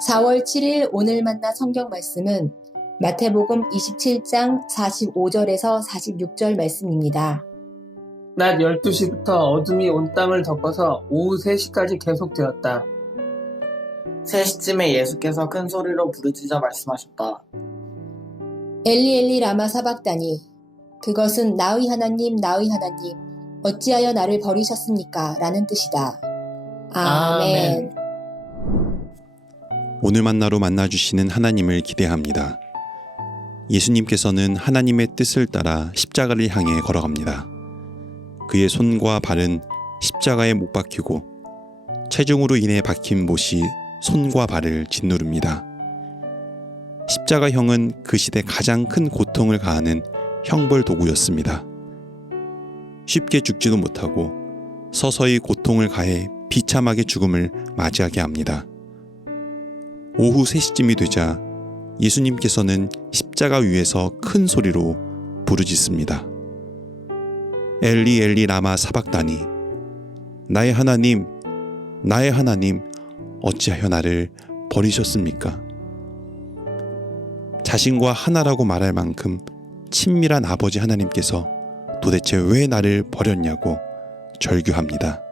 4월 7일 오늘 만나 성경 말씀은 마태복음 27장 45절에서 46절 말씀입니다. 낮 12시부터 어둠이 온 땅을 덮어서 오후 3시까지 계속되었다. 3시쯤에 예수께서 큰 소리로 부르짖어 말씀하셨다. 엘리 엘리 라마 사박다니, 그것은 나의 하나님 나의 하나님 어찌하여 나를 버리셨습니까? 라는 뜻이다. 아멘. 오늘 만나로 만나주시는 하나님을 기대합니다. 예수님께서는 하나님의 뜻을 따라 십자가를 향해 걸어갑니다. 그의 손과 발은 십자가에 못 박히고 체중으로 인해 박힌 못이 손과 발을 짓누릅니다. 십자가형은 그 시대 가장 큰 고통을 가하는 형벌 도구였습니다. 쉽게 죽지도 못하고 서서히 고통을 가해 비참하게 죽음을 맞이하게 합니다. 오후 3시쯤이 되자 예수님께서는 십자가 위에서 큰 소리로 부르짖습니다. 엘리 엘리 라마 사박다니, 나의 하나님 어찌하여 나를 버리셨습니까? 자신과 하나라고 말할 만큼 친밀한 아버지 하나님께서 도대체 왜 나를 버렸냐고 절규합니다.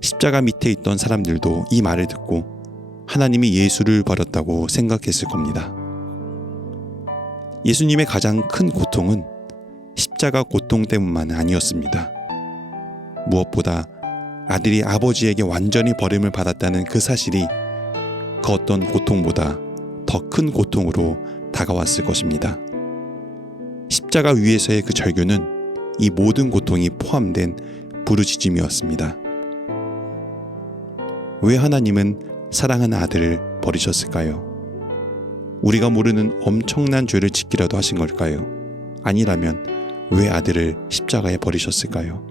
십자가 밑에 있던 사람들도 이 말을 듣고 하나님이 예수를 버렸다고 생각했을 겁니다. 예수님의 가장 큰 고통은 십자가 고통 때문만은 아니었습니다. 무엇보다 아들이 아버지에게 완전히 버림을 받았다는 그 사실이 그 어떤 고통보다 더 큰 고통으로 다가왔을 것입니다. 십자가 위에서의 그 절규는 이 모든 고통이 포함된 부르짖음이었습니다. 왜 하나님은 사랑하는 아들을 버리셨을까요? 우리가 모르는 엄청난 죄를 짓기라도 하신 걸까요? 아니라면 왜 아들을 십자가에 버리셨을까요?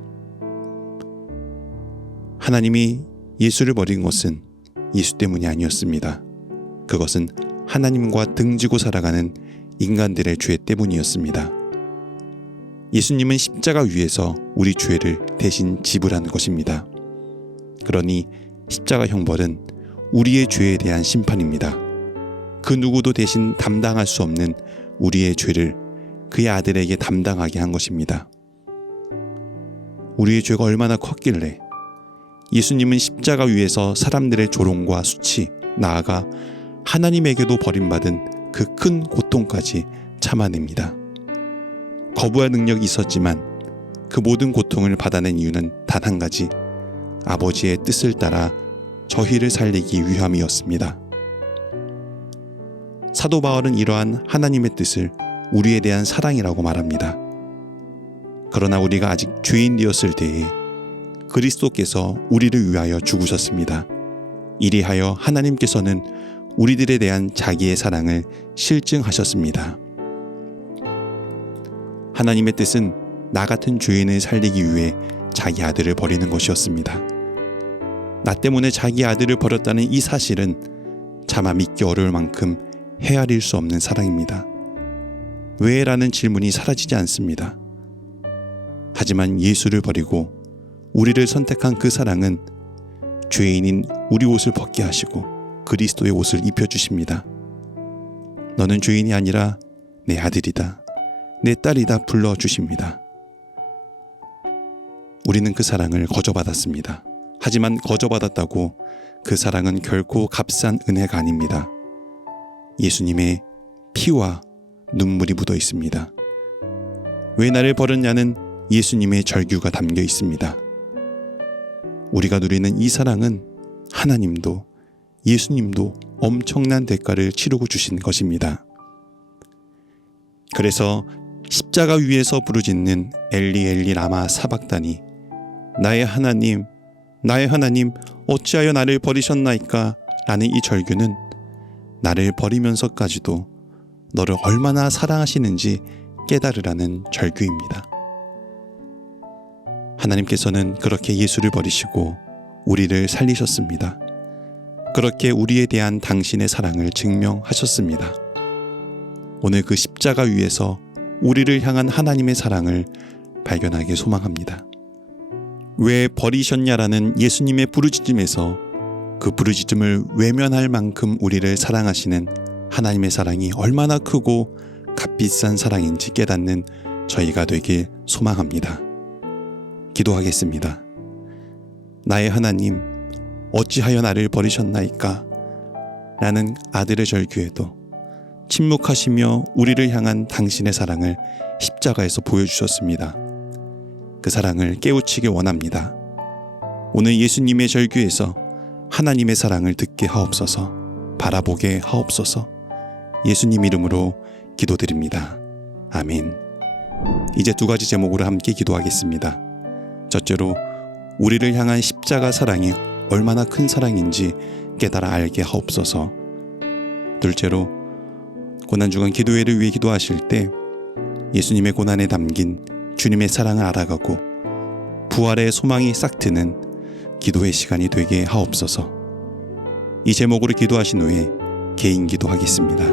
하나님이 예수를 버린 것은 예수 때문이 아니었습니다. 그것은 하나님과 등지고 살아가는 인간들의 죄 때문이었습니다. 예수님은 십자가 위에서 우리 죄를 대신 지불하는 것입니다. 그러니 십자가 형벌은 우리의 죄에 대한 심판입니다. 그 누구도 대신 담당할 수 없는 우리의 죄를 그의 아들에게 담당하게 한 것입니다. 우리의 죄가 얼마나 컸길래 예수님은 십자가 위에서 사람들의 조롱과 수치, 나아가 하나님에게도 버림받은 그 큰 고통까지 참아냅니다. 거부할 능력이 있었지만 그 모든 고통을 받아낸 이유는 단 한 가지, 아버지의 뜻을 따라 저희를 살리기 위함이었습니다. 사도 바울은 이러한 하나님의 뜻을 우리에 대한 사랑이라고 말합니다. 그러나 우리가 아직 죄인되었을 때에 그리스도께서 우리를 위하여 죽으셨습니다. 이리하여 하나님께서는 우리들에 대한 자기의 사랑을 실증하셨습니다. 하나님의 뜻은 나 같은 죄인을 살리기 위해 자기 아들을 버리는 것이었습니다. 나 때문에 자기 아들을 버렸다는 이 사실은 차마 믿기 어려울 만큼 헤아릴 수 없는 사랑입니다. 왜? 라는 질문이 사라지지 않습니다. 하지만 예수를 버리고 우리를 선택한 그 사랑은 죄인인 우리 옷을 벗게 하시고 그리스도의 옷을 입혀주십니다. 너는 죄인이 아니라 내 아들이다, 내 딸이다 불러주십니다. 우리는 그 사랑을 거저받았습니다. 하지만 거저받았다고 그 사랑은 결코 값싼 은혜가 아닙니다. 예수님의 피와 눈물이 묻어 있습니다. 왜 나를 버렸냐는 예수님의 절규가 담겨 있습니다. 우리가 누리는 이 사랑은 하나님도 예수님도 엄청난 대가를 치르고 주신 것입니다. 그래서 십자가 위에서 부르짖는 엘리 엘리 라마 사박다니, 나의 하나님 어찌하여 나를 버리셨나이까? 라는 이 절규는 나를 버리면서까지도 너를 얼마나 사랑하시는지 깨달으라는 절규입니다. 하나님께서는 그렇게 예수를 버리시고 우리를 살리셨습니다. 그렇게 우리에 대한 당신의 사랑을 증명하셨습니다. 오늘 그 십자가 위에서 우리를 향한 하나님의 사랑을 발견하길 소망합니다. 왜 버리셨냐라는 예수님의 부르짖음에서 그 부르짖음을 외면할 만큼 우리를 사랑하시는 하나님의 사랑이 얼마나 크고 값비싼 사랑인지 깨닫는 저희가 되길 소망합니다. 기도하겠습니다. 나의 하나님, 어찌하여 나를 버리셨나이까? 라는 아들의 절규에도 침묵하시며 우리를 향한 당신의 사랑을 십자가에서 보여주셨습니다. 그 사랑을 깨우치길 원합니다. 오늘 예수님의 절규에서 하나님의 사랑을 듣게 하옵소서, 바라보게 하옵소서. 예수님 이름으로 기도드립니다. 아멘. 이제 두 가지 제목으로 함께 기도하겠습니다. 첫째로 우리를 향한 십자가 사랑이 얼마나 큰 사랑인지 깨달아 알게 하옵소서. 둘째로 고난주간 기도회를 위해 기도하실 때 예수님의 고난에 담긴 주님의 사랑을 알아가고 부활의 소망이 싹 트는 기도의 시간이 되게 하옵소서. 이 제목으로 기도하신 후에 개인 기도하겠습니다.